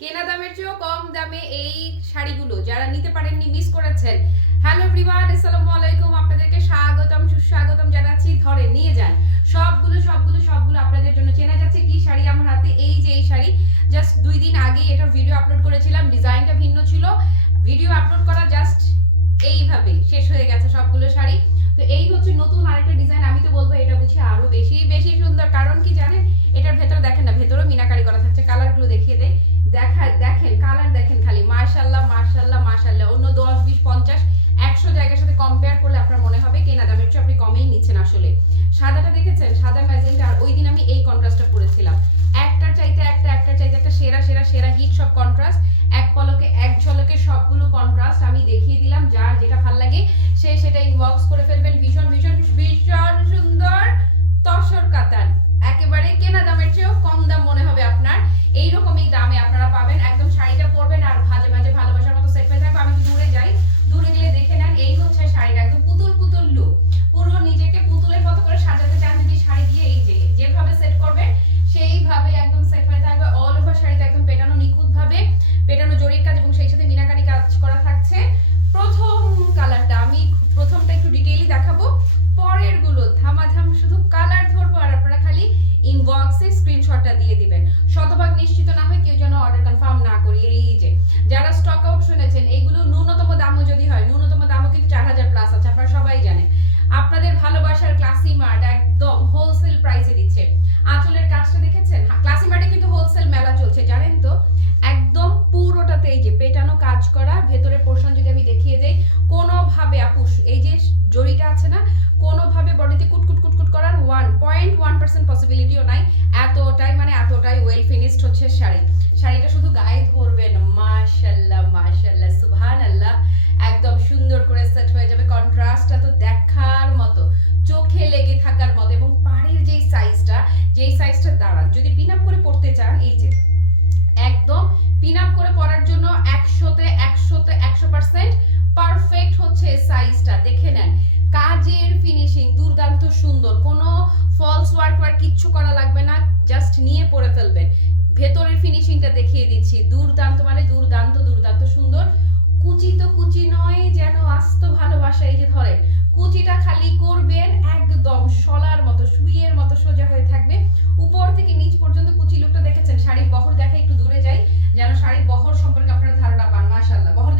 কেনা দামের চেয়েও কম দামে এই শাড়িগুলো যারা নিতে পারেননি মিস করেছেন। হ্যালো এভরিওয়ান আসসালামু আলাইকুম। আপনাদেরকে স্বাগতম, সুস্বাগতম জানাচ্ছি। ধরে নিয়ে যান। সবগুলো সবগুলো সবগুলো আপনাদের জন্য চেনা যাচ্ছে কি শাড়ি আমার হাতে। এই যে এই শাড়ি জাস্ট দুই দিন আগেই এটার ভিডিও আপলোড করেছিলাম। ডিজাইনটা ভিন্ন ছিল। ভিডিও আপলোড করা জাস্ট এইভাবে শেষ হয়ে গেছে সবগুলো শাড়ি। তো এই হচ্ছে নতুন আরেকটা ডিজাইন আমি তো বলব এটা বুঝি আরও বেশি বেশি সুন্দর। কারণ কি জানেন? এটার ভেতরে দেখেন না, ভেতরেও মিনাকারি করা থাকছে। কালারগুলো দেখিয়ে দেয় দেখা, দেখেন কালার দেখেন খালি। মার্শাল্লাহ মার্শাল্লাহ মার্শাল্লাহ অন্য দশ, বিশ, পঞ্চাশ, একশো জায়গার সাথে কম্পেয়ার করলে আপনার মনে হবে কেনা দামের চেয়ে আপনি কমেই নিচ্ছেন আসলে। সাদাটা দেখেছেন? সাদা ম্যাজেন্টা আর ওই দিন আমি এই কন্ট্রাস্টটা করেছিলাম একটার চাইতে একটা, একটার চাইতে একটা সেরা সেরা সেরা হিট সব কন্ট্রাস্ট এক পলকে, এক ঝলকে সবগুলো কন্ট্রাস্ট আমি দেখিয়ে দিলাম। যার যেটা ভালো লাগে, সে সেটা ইনবক্স করে ফেলবেন। ভীষণ ভীষণ ভীষণ সুন্দর তসর কাতান একেবারে কেনা দামের চেয়েও কম দাম মনে হবে আপনার এই রকমই দামে আপনারা পাবেন। একদম শাড়িটা পরবেন আর ভাজে ভাজে ভালোবাসার মতো সেট হয়ে থাকবে। আমি দূরে যাই। দূরে গেলে দেখে নেন, এই হচ্ছে শাড়িটা। একদম পুতুল পুতুল লুক পুরো নিজেকে পুতুলের মতো করে সাজাতে চান যদি শাড়ি দিয়ে এই যে, যেভাবে সেট করবেন, সেইভাবে একদম সেট হয়ে থাকবে। অল ওভার শাড়িতে একদম পেটানো নিখুঁত ভাবে পেটানো জরির কাজ এবং সেই সাথে মিনাকারি কাজ করা থাকছে। প্রথম কালারটা আমি প্রথমটা একটু ডিটেইলি দেখাবো। পরেরগুলো ধামাধাম শুধু কালার ধরবো আর আপনারা খালি ইনবক্সে স্ক্রিনশটটা দিয়ে দিবেন। শতভাগ নিশ্চিত না হয় কেউ যেন অর্ডার কনফার্ম না করি। এই যে, যারা স্টক আউট শুনেছেন, এইগুলো ন্যূনতম দামও যদি হয়, ন্যূনতম দামও কিন্তু চার হাজার প্লাস আছে, আপনারা সবাই জানেন। আপনাদের ভালোবাসার ক্লাসি মার্ট একদম হোলসেল প্রাইসে দিচ্ছে। আঁচলের কাজটা দেখেছেন? ক্লাসি মার্টে কিন্তু হোলসেল মেলা চলছে, জানেন তো? একদম পুরোটাতে এই যে, পেটানো কাজ করা ভেতরে পোর্শন যদি আমি দেখিয়ে দেই, কোনোভাবে আপুস এই যে জড়িটা আছে না, কোনোভাবে বডিতে কুটকুট কুটকুট করার ওয়ান পয়েন্ট ওয়ান পার্সেন্ট পসিবিলিটিও নাই। এতটাই মানে এতটাই ওয়েল ফিনিশড হচ্ছে শাড়ি। শাড়িটা শুধু গায়ে ধরবেন মাশাল্লাহ মাশাল্লাহ সুবহান আল্লাহ একদম সুন্দর করে সেট হয়ে যাবে। কন্ট্রাস্টটা তো দেখার মতো, চোখে লেগে থাকার মতো এবং পাড়ের যেই সাইজটা যেই সাইজটা দাঁড়ান, যদি পিন আপ করে পড়তে চান, এই যে, একদম পিন আপ করে পরার জন্য একশোতে একশোতে একশো পার্সেন্ট পারফেক্ট হচ্ছে সাইজটা দেখে নেন কাজের ফিনিশিং দুর্দান্ত সুন্দর। কোনো ফলস ওয়ার্ক ওয়ার্ক কিচ্ছু করা লাগবে না জাস্ট নিয়ে পরে ফেলবেন। ভেতরের ফিনিশিংটা দেখিয়ে দিচ্ছি। দুর্দান্ত মানে দুর্দান্ত দুর্দান্ত সুন্দর। কুচি তো কুচি নয়, যেন আস্ত ভালোবাসা। এই যে ধরেন, কুচিটা খালি করবেন একদম শলার মতো, সুইয়ের মতো সোজা হয়ে থাকবে। উপর থেকে নিচ পর্যন্ত কুচি লুকটা দেখেছেন? শাড়ির বহর দেখে একটু দূরে যাই, যেন শাড়ির বহর সম্পর্কে আপনারা ধারণা পান। মাশাল্লাহ বহর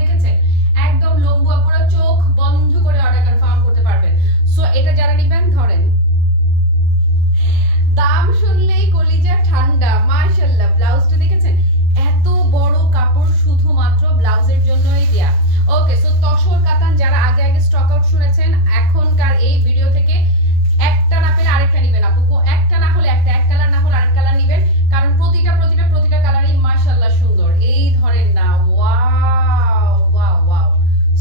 শুনেছেন এখনকার এই ভিডিও থেকে একটা না পেলে আরেকটা নেবেন আপু কো- একটা না হলে একটা এক কালার না হলে আরেক কালার নেবেন কারণ প্রতিটা প্রতিটা প্রতিটা কালারই মাশাল্লাহ সুন্দর এই ধরেন না wow wow wow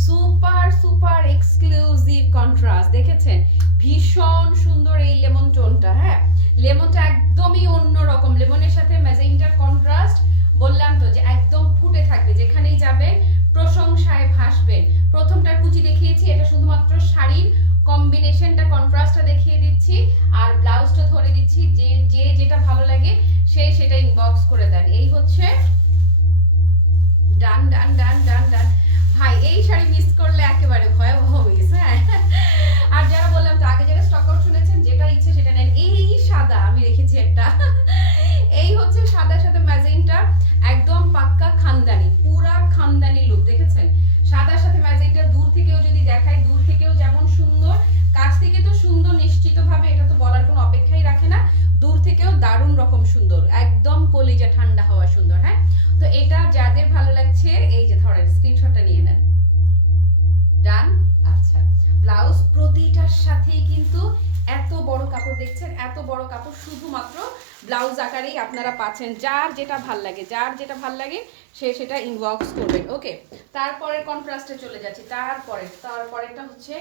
super super exclusive contrast দেখেছেন ভীষণ সুন্দর এই লেমন টোনটা হ্যাঁ লেমনটা একদমই অন্য রকম লেমনের সাথে ম্যাজেন্টার কন্ট্রাস্ট বললাম তো যে একদম ফুটে থাকবে যেখানেই যাবেন প্রশংসায় ভাসবেন প্রথমটার কুচি দেখিয়েছি এটা শুধুমাত্র শাড়ির কম্বিনেশনটা কন্ট্রাস্টটা দেখিয়ে দিচ্ছি আর ব্লাউজটা ধরে দিচ্ছি যে যে যেটা ভালো লাগে সে সেটা ইনবক্স করে দেন এই হচ্ছে ডান ডান ডান ডান ডান ভাই এই শাড়ি মিস করলে একেবারে ভয়াবহ মিস হ্যাঁ আর যারা বললাম তো আগে যারা স্টক আউট শুনেছেন যেটা ইচ্ছে সেটা নেন এই সাদা আমি রেখেছি একটা এই হচ্ছে সাদার সাথে ম্যাজেন্টা একদম পাক্কা খানদানি পুরা খানদানি লুক দেখেছেন সাদার সাথে ম্যাজেন্টা দূর থেকেও যদি দেখায় দূর থেকেও যেমন সুন্দর কাছ থেকে তো সুন্দর নিশ্চিতভাবে এটা তো বলার কোনো অপেক্ষাই রাখে না দূর থেকেও দারুণ রকম সুন্দর, একদম কলিজা ঠান্ডা হওয়া সুন্দর হ্যাঁ? তো এটা যাদের ভালো লাগছে, এই যে ধরেন স্ক্রিনশটটা নিয়ে নেন। ডান আচ্ছা। ব্লাউজ প্রতিটার সাথেই কিন্তু এত বড় কাপড় দেখছেন, এত বড় কাপড় শুধুমাত্র ব্লাউজ আকারেই আপনারা পাচ্ছেন। যার যেটা ভালো লাগে, যার যেটা ভালো লাগে, সে সেটা ইনবক্স করবেন ওকে? তারপরের কন্ট্রাস্টে চলে যাচ্ছি তারপরে তারপরেটা হচ্ছে,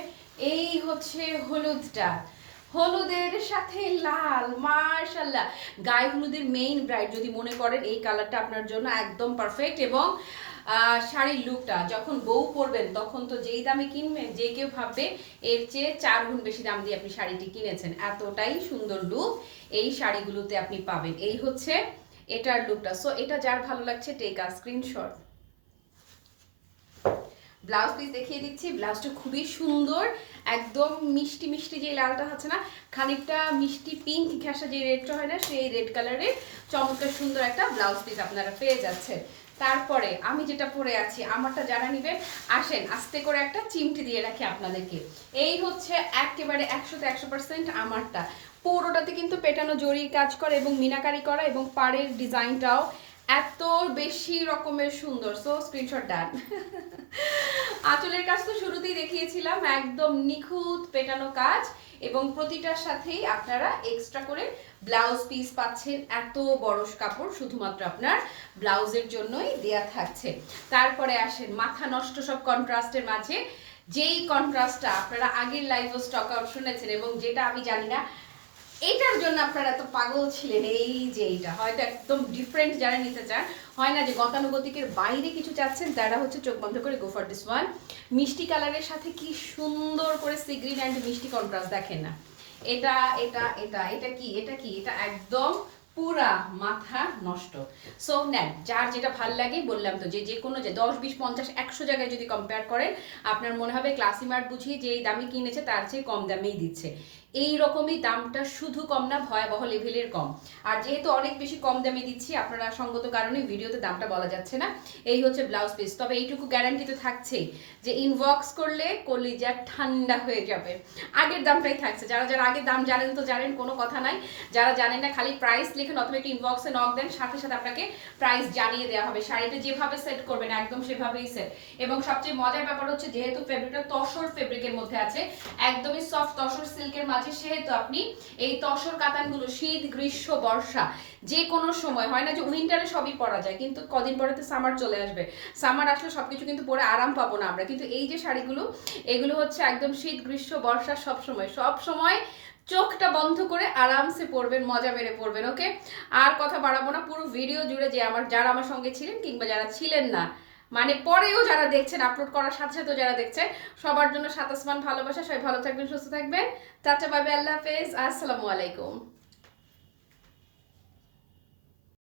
এই হচ্ছে হলুদটা। হলুদের সাথে লাল মার্শাল্লাহ গায়ে হলুদের মেইন ব্রাইড যদি মনে করেন, এই কালারটা আপনার জন্য একদম পারফেক্ট এবং শাড়ির লুকটা যখন বউ পরবেন, তখন তো যেই দামে কিনবেন, যে কেউ ভাববে, এর চেয়ে চার গুণ বেশি দাম দিয়ে আপনি শাড়িটি কিনেছেন। এতটাই সুন্দর লুক এই শাড়িগুলোতে আপনি পাবেন। এই হচ্ছে এটার লুকটা সো এটা যার ভালো লাগছে take a screenshot blouse piece দেখিয়ে দিচ্ছি। ব্লাউজটা খুবই সুন্দর। একদম মিষ্টি মিষ্টি যে লালটা হচ্ছে না, খানিকটা মিষ্টি পিঙ্ক ঘেঁষা যে রেডটা হয় না, সেই রেড কালারের চমৎকার সুন্দর একটা ব্লাউজ পিস আপনারা পেয়ে যাচ্ছেন। তারপরে আমি যেটা পরে আছি, আমারটা যারা নিবেন, আসেন, আস্তে করে একটা চিমটি দিয়ে রাখি আপনাদেরকে। এই হচ্ছে একেবারে একশোতে একশো পার্সেন্ট আমারটা। পুরোটাতে কিন্তু পেটানো জরির কাজ করে এবং মিনাকারি করা এবং পাড়ের ডিজাইনটাও এত বেশি রকমের সুন্দর। সো স্ক্রিনশট ডান আঁচলের কাজ তো শুরুতেই দেখিয়েছিলাম, একদম নিখুঁত পেটানো কাজ এবং প্রতিটার সাথেই আপনারা এক্সট্রা করে ব্লাউজ পিস পাচ্ছেন। এত বড় কাপড় শুধুমাত্র আপনার ব্লাউজের জন্যই দেয়া থাকছে। তারপরে আসেন, মাথা নষ্ট সব কন্ট্রাস্টের মাঝে। যেই কন্ট্রাস্টটা আপনারা আগের লাইভ স্টক আউট শুনেছেন এবং যেটা আমি জানি না এইটার জন্য আপনারা এত পাগল ছিলেন, এই যে এইটা। হয়তো একদম ডিফারেন্ট যারা নিতে চান, হয় না যে গতানুগতিকের বাইরে কিছু চাচ্ছেন, তারা হচ্ছে চোখ বন্ধ করে গো ফর দিস ওয়ান মিষ্টি কালারের সাথে কি সুন্দর করে সি গ্রিন অ্যান্ড মিষ্টি কন্ট্রাস্ট দেখেন না। এটা এটা এটা এটা কি এটা কি? এটা একদম পুরা মাথা নষ্ট। সো নেন, যার যেটা ভালো লাগে, বললাম তো, যে যে কোনো যে দশ, বিশ, পঞ্চাশ, একশো জায়গায় যদি কম্পেয়ার করেন, আপনার মনে হবে ক্লাসিমার্ট বুঝিয়ে যে দামি কিনেছে, তার চেয়ে কম দামেই দিচ্ছে। এই রকমই দামটা শুধু কম না, ভয়াবহ লেভেলের কম। আর যেহেতু অনেক বেশি কম দামে দিচ্ছি, আপনারা সঙ্গত কারণে ভিডিওতে দামটা বলা যাচ্ছে না। এই হচ্ছে ব্লাউজ পিস তবে এইটুকু গ্যারান্টি তো থাকছেই যে ইনবক্স করলে কলিজা ঠান্ডা হয়ে যাবে। আগের দামটাই থাকছে। যারা যারা আগের দাম জানেন তো জানেন, কোনো কথা নাই। যারা জানেন না, খালি প্রাইস লিখেন অথবা একটু ইনবক্সে নক দেন, সাথে সাথে আপনাকে প্রাইস জানিয়ে দেওয়া হবে। শাড়িটা যেভাবে সেট করবেন, একদম সেভাবেই সেট এবং সবচেয়ে মজার ব্যাপার হচ্ছে, যেহেতু ফেব্রিকটা তসর ফেব্রিকের মধ্যে আছে, একদমই সফট তসর সিল্কের মাঝে সেহেতু আপনি এই তসর কাতানগুলো শীত, গ্রীষ্ম, বর্ষা যে কোনো সময়, হয় না যে উইন্টারে সবই পরা যায়, কিন্তু কদিন পরে তো সামার চলে আসবে। সামার আসলে সবকিছু কিন্তু পরে আরাম পাবো না আমরা। কিন্তু এই যে শাড়িগুলো, এগুলো হচ্ছে একদম শীত, গ্রীষ্ম, বর্ষা সব সময়। সব সময় চোখটা বন্ধ করে আরামসে পড়বেন মজা মেরে পড়বেন ওকে আর কথা বাড়াবো না, পুরো ভিডিও জুড়ে যে আমার, যারা আমার সঙ্গে ছিলেন কিংবা যারা ছিলেন না মানে পরেও যারা দেখছেন আপলোড করার সাথে সাথেও যারা দেখছেন, সবার জন্য সাতাসমান ভালোবাসা। সবাই ভালো থাকবেন, সুস্থ থাকবেন। টাটা বাই, আল্লাহ হাফেজ। আসসালামু আলাইকুম।